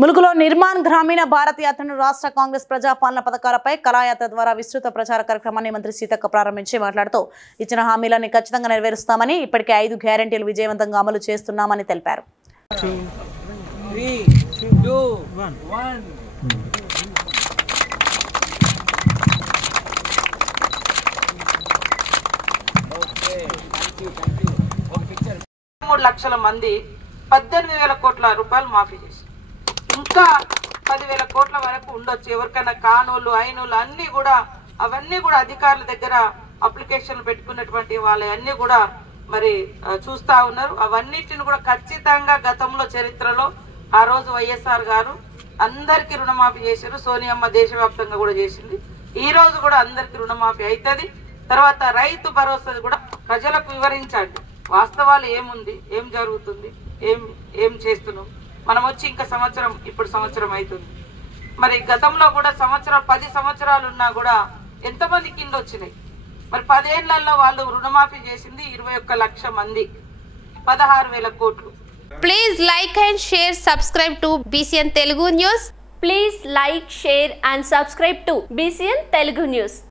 ములుగులో నిర్మాణ్ గ్రామీణ భారత్ యాత్రను రాష్ట్ర కాంగ్రెస్ ప్రజాపాలన పథకాలపై కళాయాత్ర ద్వారా విస్తృత ప్రచార కార్యక్రమాన్ని మంత్రి సీతక్క ప్రారంభించి మాట్లాడుతూ ఇచ్చిన హామీలను ఖచ్చితంగా నెరవేరుస్తామని ఇప్పటికే 5 గ్యారెంటీలు విజయవంతంగా అమలు చేస్తున్నామని తెలిపారు. లక్షల మంది 18,000 కోట్ల రూపాయలు మాఫీ చేసి ఇంకా 10,000 కోట్ల వరకు ఉండొచ్చు. ఎవరికైనా కానోళ్ళు అయినోళ్ళు అవన్నీ కూడా అధికారుల దగ్గర అప్లికేషన్లు పెట్టుకున్నటువంటి వాళ్ళన్నీ కూడా మరి చూస్తా ఉన్నారు. అవన్నిటిని కూడా ఖచ్చితంగా గతంలో చరిత్రలో ఆ రోజు వైఎస్ఆర్ గారు అందరికీ రుణమాఫీ చేశారు. సోనియమ్మ దేశవ్యాప్తంగా కూడా చేసింది. ఈ రోజు కూడా అందరికి రుణమాఫీ అవుతుంది. తర్వాత రైతు భరోసా కూడా ప్రజలకు వివరించండి. వాస్తవాలు ఏముంది, ఏం జరుగుతుంది, ఏం చేస్తున్నాం. మనం వచ్చి ఇంకా ఇప్పుడు సంవత్సరం అవుతుంది. మరి గతంలో కూడా 10 సంవత్సరాలు ఉన్నా కూడా ఎంతమంది కింద వచ్చినాయి. మరి 10 ఏళ్లలో వాళ్ళు రుణమాఫీ చేసింది 21 లక్ష మంది, 16,000 కోట్లు. Please like and share, subscribe to BCN Telugu News. Please like, share and subscribe to BCN Telugu News.